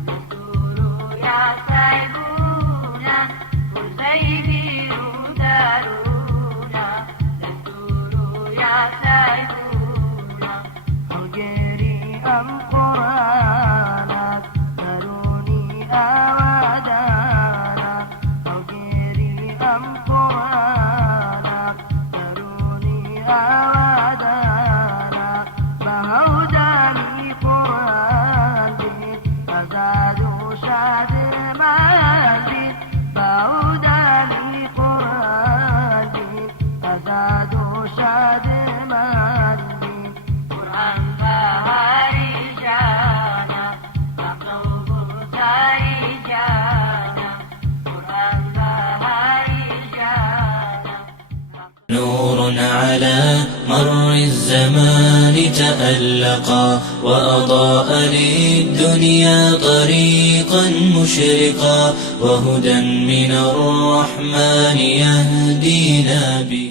ندورو يا سايبونا وزيبيرو دارونا ندورو يا سايبونا هوجري أم قرآنات داروني أوادانا هوجري أم قرآنات داروني أوادانا بهوداني قرآن بين أزادوا شاد مالين بهوداني قرآن بين أزادوا شاد مالين قرآن بهاري جانا مكتوب زاري جانا قرآن بهاري جانا نور على مر الزمان تألقا وأضاء للدنيا طريقا مشرقا وهدى من الرحمن يهدينا به